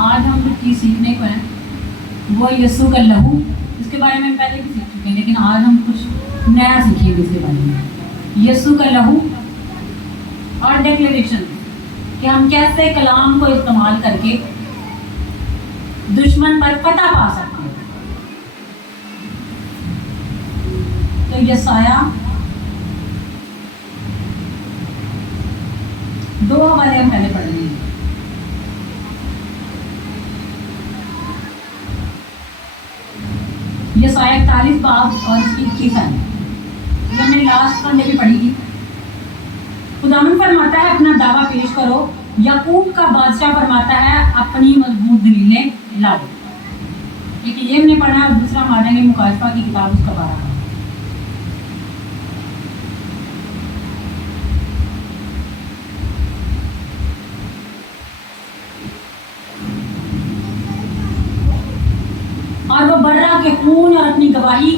آج ہم جو چیز سیکھنے کو ہیں وہ یسوع کا لہو. اس کے بارے میں پہلے بھی سیکھ چکے ہیں لیکن آج ہم کچھ نیا سیکھیں گے اس کے بارے میں. یسوع کا لہو اور ڈیکلیریشن کہ ہم کیسے کلام کو استعمال کر کے دشمن پر فتح پا سکتے ہیں. تو یسایہ 2 حوالے ہم پہلے پڑھ لیں گے. یسایہ 41 باب اور اس کی 21 آیت یہ ہم نے لاسٹ سنڈے بھی پڑھی تھی. خداوند فرماتا ہے اپنا دعویٰ پیش کرو، یعقوب کا بادشاہ فرماتا ہے اپنی مضبوط دلیلیں لاؤ. لیکن یہ ہم نے پڑھا اور دوسرا ہم آ جائیں گے مکاشفہ کی کتاب اس کا 12. اور وہ برا کے خون اور اپنی گواہی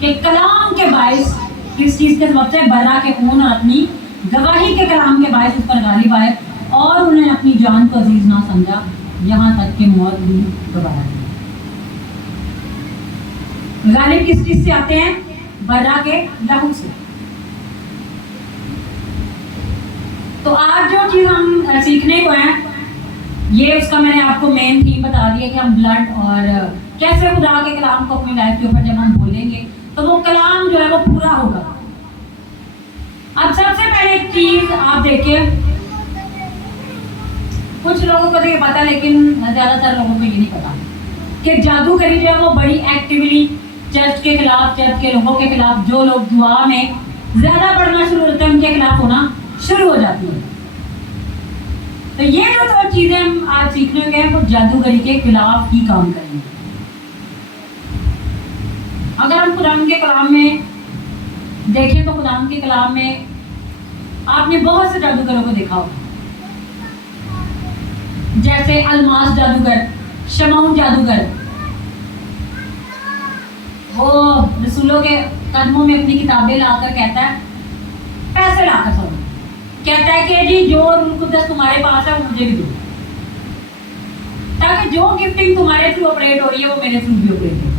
کے کلام کے باعث کس چیز کے سبب سے؟ برا کے خون اور اپنی گواہی کے کلام کے باعث اس پر غالب آئے اور انہیں اپنی جان کو عزیز نہ سمجھا یہاں تک کہ موت بھی گواہ. غالب کس چیز سے آتے ہیں؟ برا کے لہو سے. تو آج جو چیز ہم سیکھنے کو ہیں یہ اس کا میں نے آپ کو مین تھیم بتا دیا کہ ہم بلڈ اور کیسے خدا کے کلام کو اپنی لائف کے اوپر جب ہم بولیں گے تو وہ کلام جو ہے وہ پورا ہوگا. اب سب سے پہلے ایک چیز آپ دیکھیں، کچھ لوگوں کو تو یہ پتا لیکن زیادہ تر لوگوں کو یہ نہیں پتا کہ جادوگری جو ہے وہ بڑی ایکٹیولی چرچ کے خلاف، چرچ کے لوگوں کے خلاف، جو لوگ دعا میں زیادہ پڑھنا شروع ہوتے ہیں ان کے خلاف ہونا شروع ہو جاتی ہے. تو یہ جو 2 چیزیں ہم آج سیکھنے کے ہیں وہ جادوگری کے خلاف ہی کام کریں گے. اگر ہم قرآن کے کلام میں دیکھیں تو قرآن کے کلام میں آپ نے بہت سے جادوگروں کو دیکھا ہوگا، جیسے الماس جادوگر، شمعون جادوگر. وہ رسولوں کے قدموں میں اپنی کتابیں لا کر کہتا ہے، پیسے لا کر سو کہتا ہے کہ جی جو روح القدس تمہارے پاس ہے وہ مجھے بھی دو، تاکہ جو گفٹنگ تمہارے تھرو آپریٹ ہو رہی ہے وہ میرے تھرو بھی آپریٹ ہو.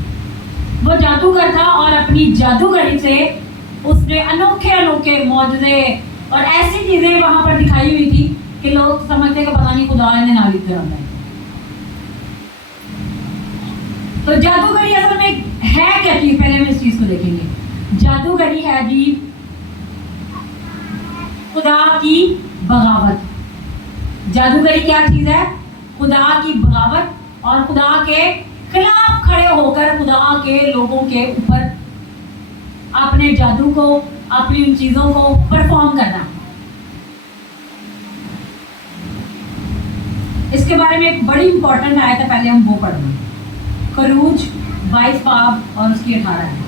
وہ جادوگر تھا اور اپنی جادوگری سے اس نے انوکھے انوکھے معجزے اور ایسی چیزیں وہاں پر دکھائی ہوئی تھی کہ لوگ سمجھتے کہ پتہ نہیں خدا نے نازل کر رہا ہے. تو جادوگری اصل میں ہے کیا چیز؟ پہلے ہم اس چیز کو دیکھیں گے. جادوگری ہے جی خدا کی بغاوت. جادوگری کیا چیز ہے؟ خدا کی بغاوت اور خدا کے خلاف کھڑے ہو کر خدا کے لوگوں کے اوپر اپنے جادو کو، اپنی ان چیزوں کو پرفارم کرنا. اس کے بارے میں ایک بڑی امپورٹنٹ آیت ہے، پہلے ہم وہ پڑھ لیں. خروج 22 باب اور اس کی 18 ہے.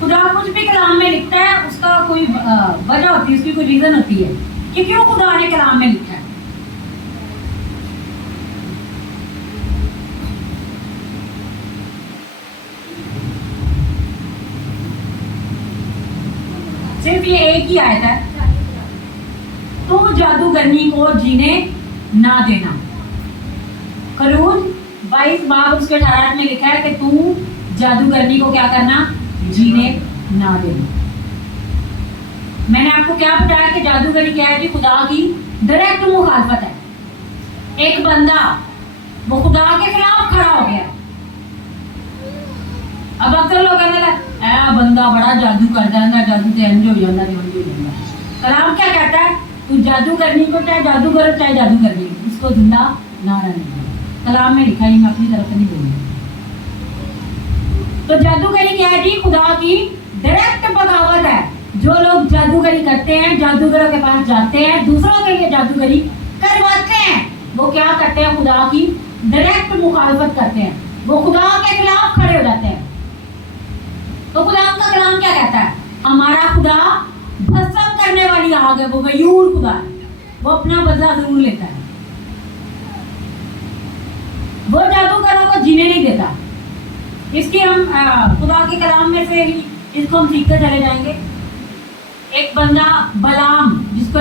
خدا کچھ بھی کلام میں لکھتا ہے اس کا کوئی وجہ ہوتی ہے، اس کی کوئی ریزن ہوتی ہے کہ کیوں خدا نے کلام میں لکھا ہے. صرف یہ ایک ہی آیت ہے، تو جادوگرنی کو جینے نہ دینا. خروج 22 باب اس کے 18 میں لکھا ہے کہ تو جادوگرنی کو کیا کرنا؟ جینے نہ دینا. میں نے آپ کو کیا بتایا کہ جادوگری کیا ہے؟ کہ خدا کی ڈائریکٹ مخالفت ہے. ایک بندہ وہ خدا کے خلاف کھڑا ہو گیا. اب اکثر لوگ کہنے لگے اے بندہ بڑا جادو کر جانا، جادو تے انج ہو جانا، تے انج ہو جانا. کلام کیا کہتا ہے؟ تو جادو کرنی کو چاہے جادو کرو چاہے جادو کرنی اس کو زندہ نہ رہنے دو. کلام میں لکھا ہی، میں اپنی طرف سے نہیں بولوں. تو جادوگری کیا ہے جی؟ خدا کی ڈائریکٹ بغاوت ہے. جو لوگ جادوگری کرتے ہیں، جادوگروں کے پاس جاتے ہیں، دوسروں کے لیے جادوگری کرواتے ہیں، وہ کیا کرتے ہیں؟ خدا کی ڈائریکٹ مخالفت کرتے ہیں، وہ خدا کے خلاف کھڑے ہو جاتے ہیں. تو خدا کا کلام کیا کہتا ہے؟ ہمارا خدا بھسم کرنے والی آگ ہے، وہ غیور خدا ہے، وہ اپنا بدلہ ضرور لیتا ہے. وہ جادوگروں کو جینے نہیں دیتا. اس کی ہم خدا کے کلام میں سے ہی اس کو ہم سیکھتے چلے جائیں گے. ایک بندہ بلام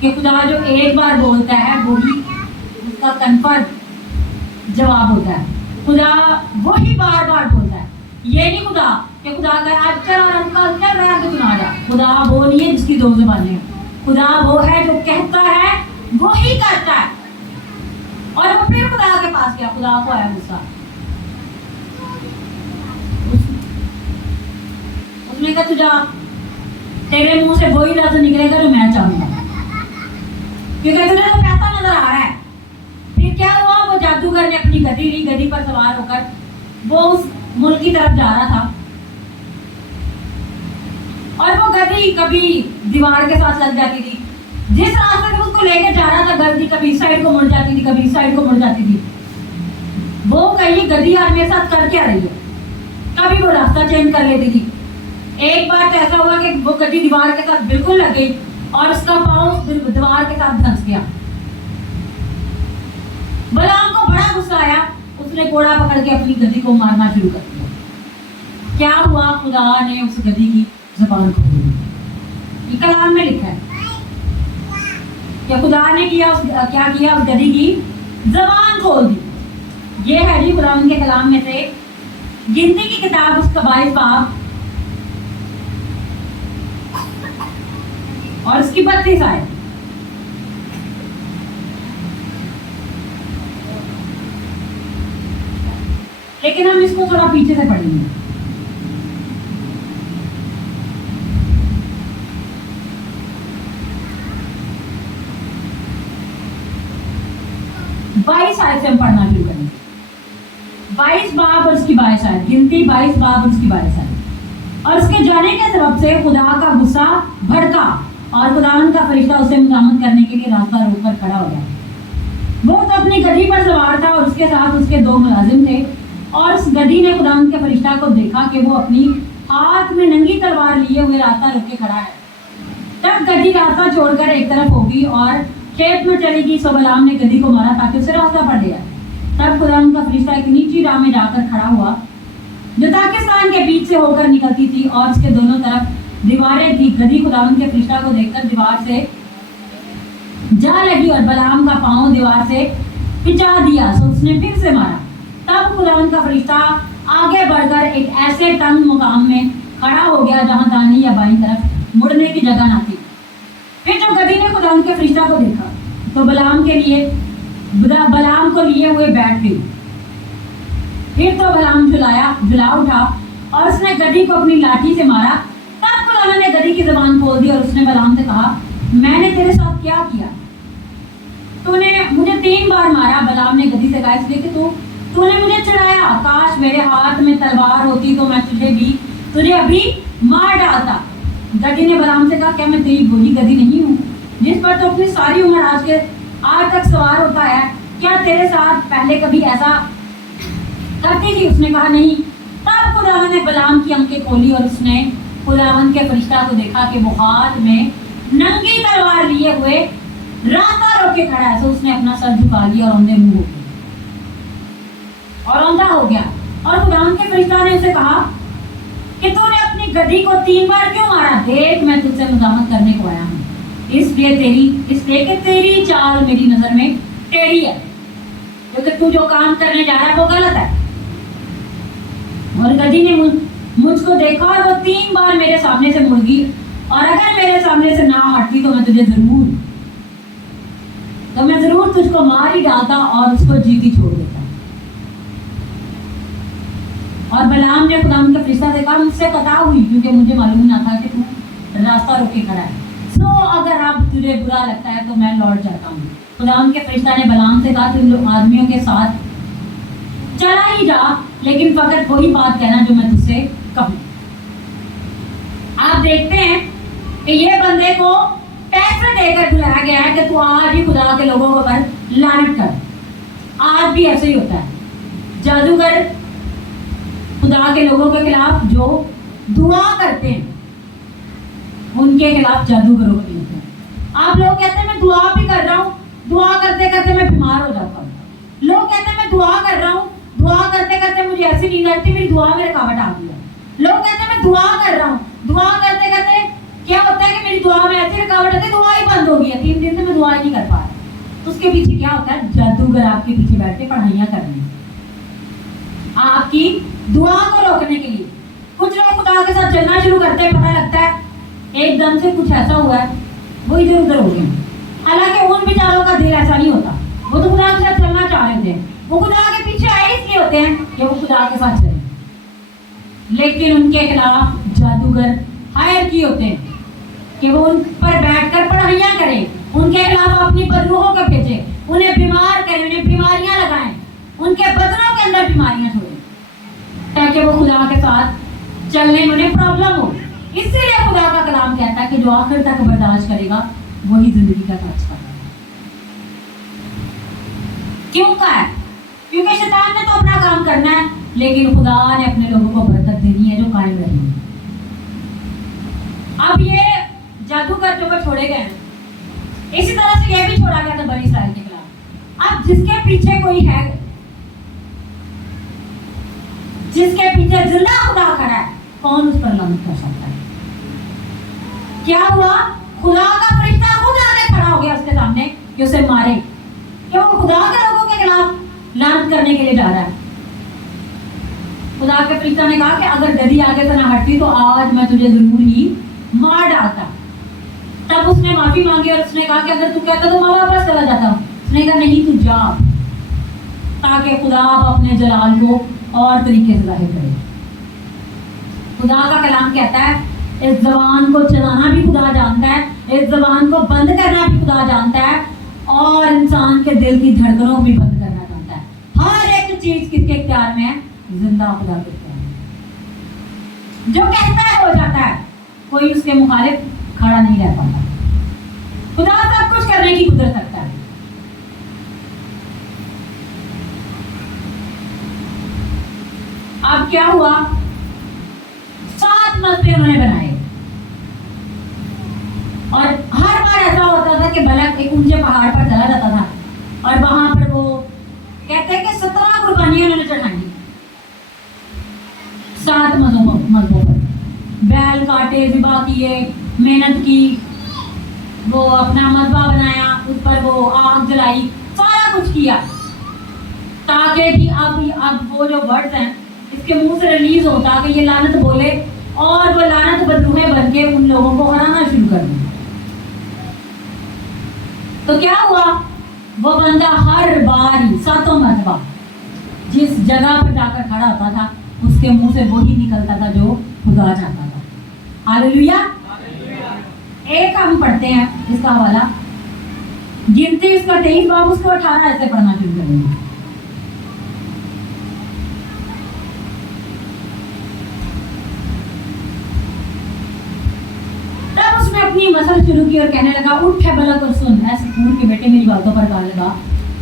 کہ خدا جو ایک بار بولتا ہے وہی اس کا کنفرم جواب ہوتا ہے. خدا وہی بار بار بولتا ہے. یہ نہیں خدا کہ خدا کا آج چل اور کل چل رہا ہے تو سنا جا. خدا وہ نہیں ہے جس کی دو زبانیں ہیں. خدا وہ ہے جو کہتا ہے وہی کرتا ہے. اور وہ پھر خدا کے پاس گیا. خدا کو آیا غصہ. اس نے کہا تجھا تیرے منہ سے وہی لفظ نکلے گا جو میں چاہوں گا, کیونکہ تجھے تو کہتا نظر آ رہا ہے. پھر کیا ہوا, وہ جادوگر نے اپنی گدی لی, گدی پر سوار ہو کر وہ اس ملک کی طرف جا رہا تھا. اور وہ گدی کبھی دیوار کے ساتھ لگ جاتی تھی. جس راستے سے اس کو لے کے جا رہا تھا گدی کبھی اس سائڈ کو مڑ جاتی تھی, کبھی اس سائڈ کو مڑ جاتی تھی. وہ کہیں گدی آج میرے ساتھ کر کے آ رہی ہے. کبھی وہ راستہ چینج کر لیتی تھی. ایک بار تو ایسا ہوا کہ وہ گدی دیوار کے ساتھ بالکل لگ گئی اور اس کا پاؤں دیوار کے ساتھ دھنس گیا. بلعام کو بڑا غصہ آیا. اس نے کوڑا پکڑ کے اپنی گدی کو مارنا شروع کر دیا. کیا ہوا, خدا نے اس گدی کی زبان کھول دی. یہ کلام میں لکھا ہے کہ خدا نے کیا اس گدی کی زبان کھول دی. یہ ہے جی خدا کے کلام میں سے گنتی کی کتاب, اس کا 22 باب اور اس کی 32 آیت. لیکن ہم اس کو تھوڑا پیچھے سے پڑھیں گے. بائیس آیت سے ہم پڑھنا شروع کریں گے. 22 باب اور اس کی 22 آیت. گنتی 22 باب اور اس کی 22 آیت. اور اس کے جانے کے سبب سے خدا کا غصہ بھڑکا اور خداوند کا فرشتہ اسے مزاحمت کرنے کے لیے راستہ روک کر کھڑا ہو گیا. وہ تو اپنی گدی پر سوار تھا اور اس کے ساتھ اس کے 2 ملازم تھے. اور اس گدی نے خداوند کے فرشتہ کو دیکھا کہ وہ اپنی ہاتھ میں ننگی تلوار لیے ہوئے راستہ روک کے کھڑا ہے. تب گدی راستہ چھوڑ کر ایک طرف ہوگی اور کھیت میں چلے گی. سو بلعام نے گدی کو مارا تاکہ اسے راستہ پڑ گیا. تب خداوند کا فرشتہ ایک نیچی راہ میں جا کر کھڑا ہوا جو پاکستان کے بیچ سے ہو کر نکلتی تھی اور اس کے دونوں طرف دیواریں تھی. گدی خداوند کے فرشتہ کو دیکھ کر دیوار سے جا لگی اور بلعام کا پاؤں دیوار سے پچا دیا. سو اس نے پھر سے مارا. تب خداوند کا فرشتہ آگے بڑھ کر ایک ایسے تنگ مقام میں کھڑا ہو گیا جہاں دائیں یا بائیں طرف مڑنے کی جگہ نہ تھی. پھر جو گدی نے خداوند کے فرشتہ کو دیکھا تو بلعام کو لیے ہوئے بیٹھ گئی. پھر تو بلعام جلا اٹھا اور اس نے گدی کو اپنی لاٹھی سے مارا. تب خداوند نے گدی کی زبان کھول دی اور اس نے بلعام سے کہا, میں نے تیرے ساتھ کیا کیا؟ تو نے مجھے 3 بار مارا. بلعام نے گدی سے کہا, اس لیے کہ تو نے مجھے چڑھایا. کاش میرے ہاتھ میں تلوار ہوتی تو میں تجھے ابھی مار ڈالتا. گدی نے بلعام سے کہا, کیا میں تیری وہی گدی نہیں ہوں جس پر تو اپنی ساری عمر آج تک سوار ہوتا ہے؟ کیا تیرے ساتھ پہلے کبھی ایسا کرتی تھی؟ اس نے کہا, نہیں. تب خداوند نے بلعام کی آنکھیں کھولی اور اس نے خداوند کے فرشتہ کو دیکھا کہ وہ ہاتھ میں ننگی تلوار لیے ہوئے راستہ روک کے کھڑا ہے. تو اس نے اپنا سر جھکا لیا اور اندھے منہ ہو گیا. اور خداوند کے فرشتہ نے اسے کہا کہ تو نے اپنی گدی کو 3 بار کیوں مارا؟ دیکھ, میں تجھ سے مزاحمت کرنے کو آیا ہوں, اس لیے کہ تیری چال میری نظر میں ٹیڑھی ہے, کیونکہ تو جو کام کرنے جا رہا ہے وہ غلط ہے. اور گدی نے مجھ کو دیکھا اور وہ 3 بار میرے سامنے سے مڑ گئی, اور اگر میرے سامنے سے نہ ہٹتی تو میں ضرور تجھ کو مار ہی ڈالتا اور اس کو جیتی چھوڑ دیتا. اور بلعام نے خداوند کے فرشتہ سے کہا, مجھ سے قطع ہوئی کیونکہ مجھے معلوم نہ تھا کہ تو راستہ روک کے کھڑا ہے. سو اگر اب تجھے برا لگتا ہے تو میں لوٹ جاتا ہوں. خداوند کے فرشتہ نے بلعام سے کہا, تم لوگ آدمیوں کے ساتھ چلا ہی جا, لیکن فقط وہی بات کہنا جو میں تجھ سے کہوں. آپ دیکھتے ہیں کہ یہ بندے کو پیسے دے کر بلایا گیا ہے کہ تو آج ہی خدا کے لوگوں کو پر لعنت کر. آج بھی ایسے ہی ہوتا ہے. جادوگر خدا کے لوگوں کے خلاف جو دعا کرتے ہیں ان کے خلاف جادوگروں کو ملتے ہیں. آپ لوگ کہتے ہیں میں دعا بھی کر رہا ہوں, دعا کرتے کرتے میں بیمار ہو جاتا ہوں. لوگ کہتے ہیں میں دعا کر رہا ہوں, دعا کرتے کرتے مجھے ایسی نیند آتی میری دعا میں رکاوٹ آ گئی ہے. لوگ کہتے ہیں میں دعا کر رہا ہوں, دعا کرتے کرتے کیا ہوتا ہے کہ میری دعا میں ایسی رکاوٹ آتی ہے دعا ہی بند ہو گئی ہے, 3 دن سے میں دعا ہی نہیں کر پا رہا. تو اس کے پیچھے کیا ہوتا ہے, جادوگر آپ کے پیچھے بیٹھ کے پڑھائیاں کر رہے ہیں آپ کی دعا کو روکنے کے لیے. کچھ لوگ خدا کے ساتھ چلنا شروع کرتے ہیں, پتہ لگتا ہے ایک دم سے کچھ ایسا ہوا ہے وہ ادھر ادھر ہو گئے. حالانکہ ان بیچاروں کا دل ایسا نہیں ہوتا, وہ تو خدا کے ساتھ چلنا چاہ رہے تھے, وہ خدا کے پیچھے آئے اس لیے ہوتے ہیں کہ وہ خدا کے ساتھ چلیں, لیکن ان کے خلاف جادوگر ہائر کیے ہوتے ہیں کہ وہ ان پر بیٹھ کر پڑھائیاں کریں, ان کے خلاف اپنی بدروحوں کو بھیجیں, انہیں بیمار کریں, انہیں بیماریاں لگائیں, ان کے بدنوں کے اندر بیماریاں چھوڑیں تاکہ وہ خدا کے ساتھ چلنے میں انہیں پرابلم ہو. اسی لیے خدا کا کلام کہتا ہے کہ جو آخر تک برداشت کرے گا وہی زندگی کا تاج پائے گا. کیوں کا ہے؟ کیونکہ شیطان نے تو اپنا کام کرنا ہے, لیکن خدا نے اپنے لوگوں کو برکت دینی ہے جو قائم رہیں گے. اب یہ جادوگر جو چھوڑے گئے ہیں, اسی طرح سے یہ بھی چھوڑا گیا تھا بنی اسرائیل کے خلاف. اب جس کے پیچھے کوئی ہے, جس کے پیچھے زندہ خدا کھڑا ہے, کون اس پر لعنت کر سکتا ہے؟ کیا ہوا, خدا کا فرشتہ خود آگے کھڑا ہو گیا اس کے سامنے کہ اسے مارے, کہ وہ خدا کے لوگوں کے خلاف لعنت کرنے کے لیے جا رہا ہے. خدا کے فرشتہ نے کہا کہ اگر گدی آگے سے نہ ہٹتی تو آج میں تجھے ضرور ہی مار ڈالتا. تب اس نے معافی مانگی اور اس نے کہا کہ اگر تو کہتا تو میں واپس چلا جاتا ہوں. اس نے کہا نہیں, تو جا, تاکہ خدا اپنے جلال کو اور طریقے سے ظاہر کرے. خدا کا کلام کہتا ہے اس زبان کو چلانا بھی خدا جانتا ہے, اس زبان کو بند کرنا بھی خدا جانتا ہے, اور انسان کے دل کی دھڑکنوں کو بھی بند کرنا جانتا ہے. ہر ایک چیز کس کے اختیار میں ہے؟ زندہ خدا کے اختیار میں. جو کہتا ہے ہو جاتا ہے, کوئی اس کے مخالف کھڑا نہیں رہ پاتا. خدا سب کچھ کرنے کی قدرت رکھتا ہے. اب کیا ہوا, 7 مذہب انہوں نے بنائے, اور ہر بار ایسا ہوتا تھا کہ بلک ایک اونچے پہاڑ پر چلا جاتا تھا اور وہاں پر وہ کہتے ہیں کہ 17 قربانیاں انہوں نے چڑھائیں, 7 مذہبوں پر بیل کاٹے, ذبح کیے, محنت کی, وہ اپنا مذبح بنایا, اس پر وہ آگ جلائی, سارا کچھ کیا تاکہ کہ اب وہ جو ورڈز ہیں اس کے منہ سے ریلیز ہو تاکہ یہ لعنت بولے اور وہ لعنت بدروہیں بن کے ان لوگوں کو ہرانا شروع کر دیں. تو کیا ہوا, وہ بندہ ہر بار 7 مرتبہ جس جگہ پر جا کر کھڑا ہوتا تھا اس کے منہ سے وہی نکلتا تھا جو خدا چاہتا تھا. ہاللیلویا. ایک ہم پڑھتے ہیں اس کا حوالہ, گنتی اس کا 23 باب, اس کو 18 ایسے پڑھنا شروع کریں گے. تب اس نے اپنی مسل شروع کی اور کہنے لگا, اٹھ ہے بلک اور سن, اے سکون کے بیٹے میری باتوں پر کہنے لگا,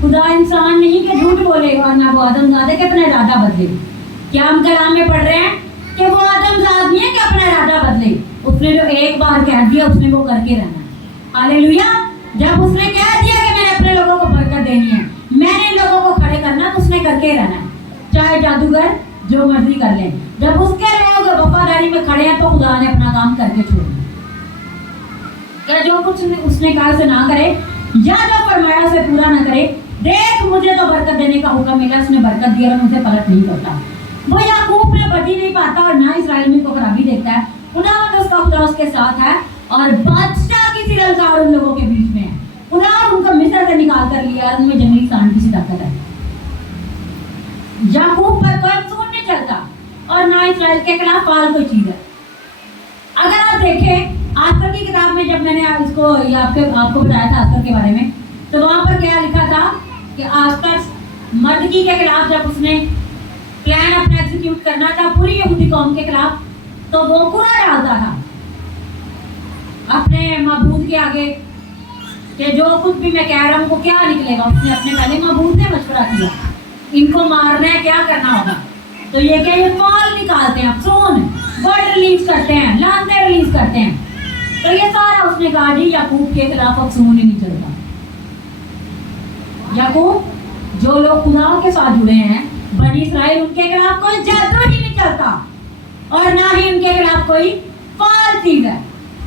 خدا انسان نہیں کہ جھوٹ بولے اور نہ وہ آدم زادے کہ اپنا ارادہ بدلے. کیا ہم کلام میں پڑھ رہے ہیں کہ وہ آدم زاد نہیں ہے کہ اپنا ارادہ بدلے. اس نے جو ایک بار کہہ دیا اس نے وہ کر کے رہنا. ہاللیلویا. جب اس نے کہہ دیا کہ میں نے اپنے لوگوں کو برکت دینی ہے, میں نے ان لوگوں کو کھڑے کرنا, تو اس نے کر کے رہنا ہے, چاہے جادوگر جو مرضی کر لیں. جب اس کے لوگ وفاداری میں کھڑے ہیں تو خدا نے اپنا کام کر کے چھوڑا. کیا جو کچھ اس نے کہا اسے نہ کرے, یا جو فرمایا اسے پورا نہ کرے. دیکھ مجھے تو برکت دینے کا حکم ملا, اس نے برکت دیا اور مجھے پلٹ نہیں کرتا. وہ یعقوب میں بدی نہیں پاتا اور نہ اسرائیل میں کو خرابی دیکھتا ہے. خدا اس کا خدا اس کے ساتھ ہے اور بادشاہ کی سی للکار ان لوگوں کے بیچ میں ہے. خدا ان کو مصر سے نکال کر لیا, ان میں جنگلی سانڈ کی سی طاقت ہے. یعقوب پر کوئی افسون نہیں چلتا اور نہ اسرائیل کے خلاف فعال کوئی چیز ہے. اگر آپ دیکھیں آسر کی کتاب میں, جب میں نے اس کو آپ کو بتایا تھا آسر کے بارے میں, تو وہاں پر کیا لکھا تھا کہ آسر مردکی کے خلاف جب اس نے پلان اپنا ایگزیکیوٹ کرنا تھا پوری یہودی قوم کے خلاف, تو وہ کوڑا ڈالتا تھا اپنے معبود کے آگے کہ جو کچھ بھی میں کہہ رہا ہوں وہ کیا نکلے گا. اس نے اپنے پہلے معبود سے مشورہ کیا, ان کو مارنا ہے, کیا کرنا ہوگا. تو یہ کہ یہ فال نکالتے ہیں, افسون ورڈ ریلیز کرتے ہیں, لانتے ریلیز کرتے ہیں. تو یہ سارا اس نے کہا جی یعقوب کے خلاف افسون ہی نہیں چلتا. یعقوب جو لوگ خدا کے ساتھ جڑے ہیں, بنی اسرائیل, ان کے خلاف کوئی جادو ہی نہیں چلتا اور نہ ہی ان کے خلاف کوئی فعال چیز ہے.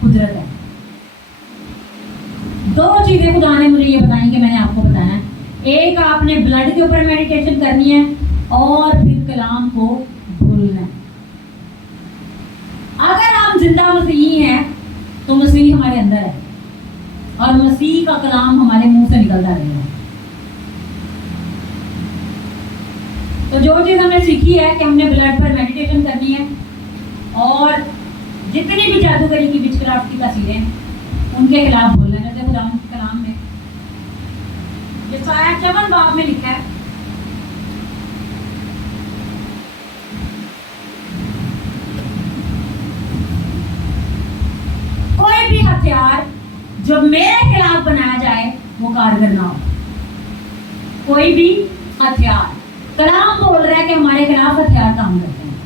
قدرت ہے. دو چیزیں خدا نے مجھے یہ بتائیں کہ میں نے آپ کو بتایا ہے. ایک آپ نے بلڈ کے اوپر میڈیٹیشن کرنی ہے اور پھر کلام کو بھولنا ہے. اگر ہم زندہ مسیحی ہیں تو مسیح ہمارے اندر ہے اور مسیح کا کلام ہمارے منہ سے نکلتا رہے گا. تو جو چیز ہم نے سیکھی ہے کہ ہم نے بلڈ پر میڈیٹیشن کرنی ہے اور جتنی بھی جادوگری کی وچ کرافٹ کی تصویریں ان کے خلاف بولنا ہے. جیسے خدا کے کلام میں یسایہ 54 باب میں لکھا ہے کوئی بھی ہتھیار جو میرے خلاف بنایا جائے وہ کارگر نہ ہو. کوئی بھی ہتھیار، کلام بول رہا ہے کہ ہمارے خلاف ہتھیار کام کرتے ہیں.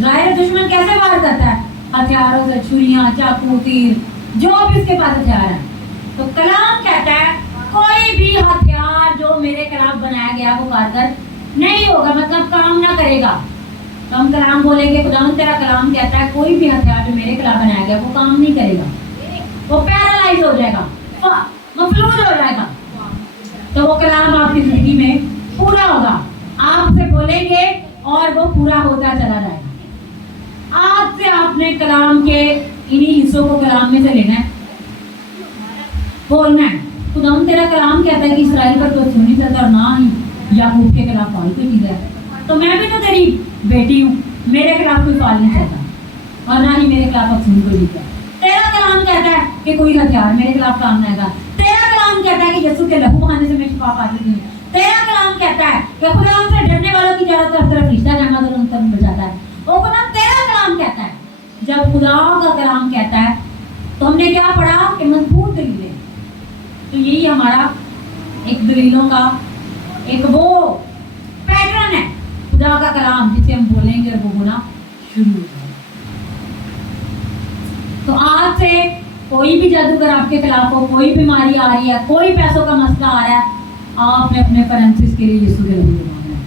ظاہر دشمن کیسے وار کرتا ہے؟ ہتھیاروں سے، چھریاں، چاقو، تیر، جو بھی اس کے پاس ہتھیار ہے. تو کلام کہتا ہے کوئی بھی ہتھیار جو میرے خلاف بنایا گیا وہ کارگر نہیں ہوگا، مطلب کام نہ کرے گا. تو ہم کلام بولیں گے خدا تیرا کلام کہتا ہے کوئی بھی ہتھیار جو میرے خلاف بنایا گیا وہ کام نہیں کرے گا، وہ پیرالائز ہو جائے گا، مفلوج ہو جائے گا. تو وہ کلام آپ کی زندگی میں پورا ہوگا. آپ سے بولیں گے اور وہ پورا ہوتا چلا جائے گا. آج سے آپ نے کلام کے انہی حصوں کو کلام میں سے لینا ہے، بولنا ہے خدا تیرا کلام کہتا ہے کہ اسرائیل پر کوئی سنی سکتا اور نہ ہی یعقوب کے خلاف فعال کوئی چیز ہے. تو میں بھی تو تیری بیٹی ہوں، میرے خلاف کوئی فعال نہیں چاہتا اور نہ ہی میرے خلاف افسون کوئی نہیں ہے. تیرا کلام کہتا ہے کہ کوئی ہتھیار میرے خلاف کام نہ آئے گا. تیرا کلام کہتا ہے کہ یسوع کے لہو بہانے سے میں شفا پا چکی ہوں. تیرا کلام کہتا ہے کہ خدا ان سے ڈرنے والوں کی زیادہ طرف رشتہ جانا اور ان تک بچاتا ہے. وہ خدا تیرا کلام کہتا ہے. جب خدا کا کلام کہتا ہے تو ہم نے کیا پڑھا کہ مضبوط دلیلیں. تو یہی ہمارا ایک دلیلوں کا ایک وہ پیٹرن ہے، خدا کا کلام جسے ہم بولیں گے اور وہ ہونا شروع ہو جائے. تو آج سے کوئی بھی جادوگر آپ کے خلاف ہو، کوئی بیماری آ رہی ہے، کوئی پیسوں کا مسئلہ آ رہا ہے، آپ نے اپنے فرنسس کے لیے یسوع کے لہو کو مانگنا ہے.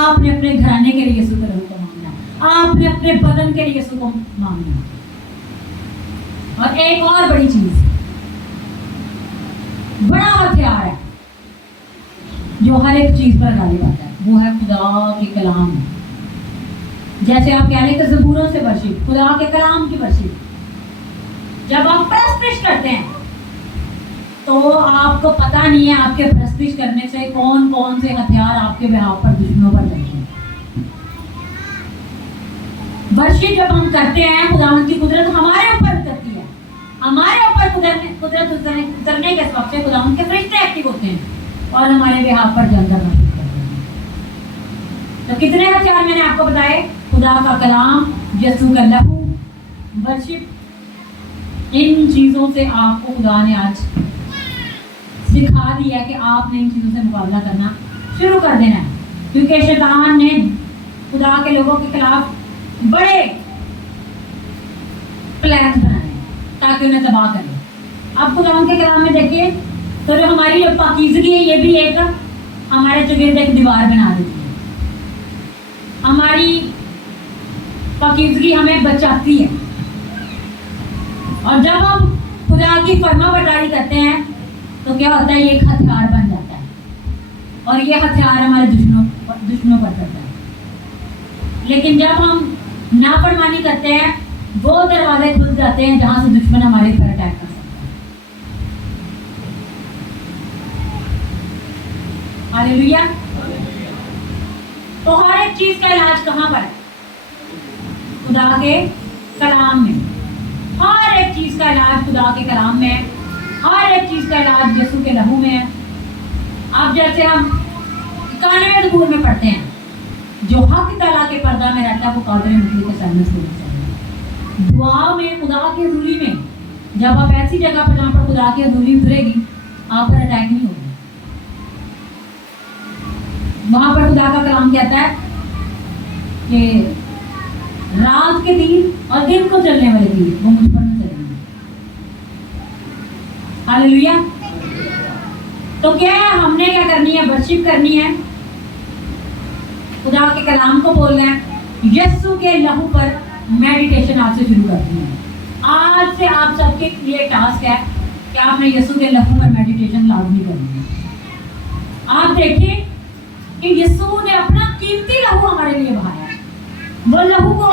آپ نے اپنے گھرانے کے لیے یسوع کے لہو کو مانگنا ہے. آپ نے اپنے بدن کے لیے یسوع کو مانگنا ہے. اور ایک اور بڑی چیز، بڑا ہتھیار ہے جو ہر ایک چیز پر غالب آتا ہے، وہ ہے خدا کے کلام. جیسے آپ کہہ رہے کہ زبوروں سے ورشپ، خدا کے کلام کی ورشپ. جب آپ پرستش کرتے ہیں تو آپ کو پتہ نہیں ہے آپ کے پرستش کرنے سے کون کون سے ہتھیار آپ کے بہاؤ پر دشمنوں پر چلتے ہیں. ورشپ جب ہم کرتے ہیں خداوند کی قدرت ہمارے اوپر اترتی ہے. ہمارے اوپر قدرت اترنے کے سبب سے خداوند کے فرشتے ایکٹیو ہوتے ہیں اور ہمارے بہاؤ پر جنگ کرنا شروع کرتے ہیں. تو کتنے ہتھیار میں نے آپ کو بتائے؟ خدا کا کلام، یسوع کا لہو، ورشپ. ان چیزوں سے آپ کو خدا نے آج سکھا دیا کہ آپ نے ان چیزوں سے مقابلہ کرنا شروع کر دینا ہے. کیونکہ شیطان نے خدا کے لوگوں کے خلاف بڑے پلان بنائے تاکہ انہیں تباہ کرے. اب خدا کے کلام میں دیکھیے تو جو ہماری جو پاکیزگی ہے یہ بھی ایک ہمارے چگرد ایک دیوار بنا دیتی ہے. ہماری پاکیزگی ہمیں بچاتی ہے. اور جب ہم خدا کی فرما برداری کرتے ہیں تو کیا ہوتا ہے؟ یہ ایک ہتھیار بن جاتا ہے اور یہ ہتھیار ہمارے دشمنوں پر چلتا ہے. لیکن جب ہم نافرمانی کرتے ہیں وہ دروازے کھل جاتے ہیں جہاں سے دشمن ہمارے پر اٹیک کر سکتا ہے. ہاللیلویا. تو ہر ایک چیز کا علاج کہاں پر ہے؟ خدا کے کلام میں. ہر ایک چیز کا علاج خدا کے کلام میں ہے. ہر ایک چیز کا علاج یسوع کے لہو میں ہے. اب جیسے ہم 91 زبور میں پڑھتے ہیں جو حق تعالیٰ کے پردہ میں رہتا ہے وہ قادر مطلق کے سامنے سے ہے. دعا میں خدا کی حضوری میں جب آپ ایسی جگہ پر جہاں پر خدا کی حضوری اترے گی آپ پر اٹیک نہیں ہوگی. وہاں پر خدا کا کلام کہتا ہے کہ رات کے تیر اور دن کو چلنے والے تیر وہ مجھ پر نہ چلیں گے. ہاللیلویا. تو کیا ہے؟ ہم نے کیا کرنی ہے؟ ورشپ کرنی ہے، خدا کے کلام کو بولنا ہے، یسوع کے لہو پر میڈیٹیشن آپ سے شروع کرنی ہے. آج سے آپ سب کے لیے ٹاسک ہے کہ آپ نے یسوع کے لہو میں میڈیٹیشن لازمی کرنی ہے. آپ دیکھیں کہ یسوع نے اپنا قیمتی لہو ہمارے لیے بہایا ہے. وہ لہو کو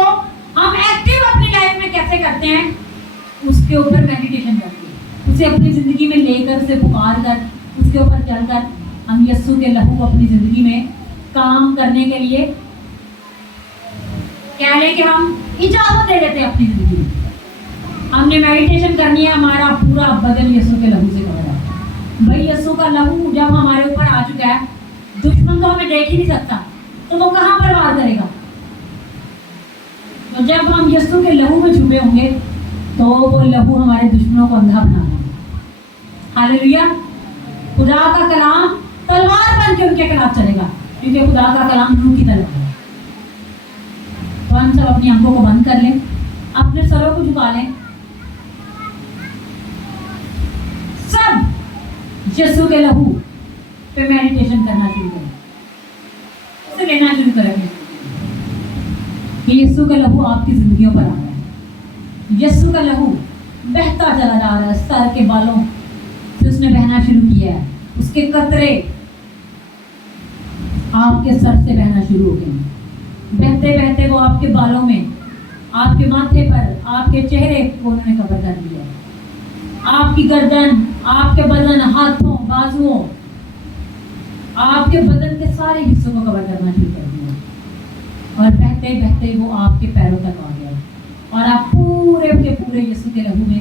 ہم ایکٹیو اپنی لائف میں کیسے کرتے ہیں, اس کے اوپر میڈیٹیشن کرتے ہیں, اسے اپنی زندگی میں لے کر, اسے پکار کر, اس کے اوپر چل کر ہم یسوع کے لہو کو اپنی زندگی میں کام کرنے کے لیے کہہ لیں کہ ہم اجازت دے دیتے ہیں اپنی زندگی میں. ہم نے میڈیٹیشن کرنی ہے, ہمارا پورا بدن یسوع کے لہو سے کور ہے. بھائی یسوع کا لہو جب ہمارے اوپر آ چکا ہے, دشمن تو ہمیں دیکھ ہی نہیں سکتا, تو وہ کہاں پر وار کرے گا. تو جب ہم یسوع کے لہو میں چھپے ہوں گے تو وہ لہو ہمارے دشمنوں کو اندھا بنا دے گا. ہاللیلویا. خدا کا کلام تلوار بن کے ان کے خلاف چلے گا, کیونکہ خدا کا کلام روح کی تلوار ہے. تو ہم سب اپنی آنکھوں کو بند کر لیں, اپنے سروں کو جھکا لیں, سب یسوع کے لہو پہ میڈیٹیشن کرنا شروع کریں, اسے لینا شروع کریں کہ یسوع کا لہو آپ کی زندگیوں پر آ رہا ہے. یسوع کا لہو بہتا چلا جا رہا ہے, سر کے بالوں سے اس نے بہنا شروع کیا ہے, اس کے قطرے آپ کے سر سے بہنا شروع ہو گئے. بہتے بہتے وہ آپ کے بالوں میں, آپ کے ماتھے پر, آپ کے چہرے کو انہوں نے کور کر دیا. آپ کی گردن, آپ کے بدن, ہاتھوں, بازوؤں, آپ کے بدن کے سارے حصوں کو کور کرنا شروع کر دیا. اور بہتے بہتے وہ آپ کے پیروں تک آ گیا, اور آپ پورے کے پورے یسوع کے لہو میں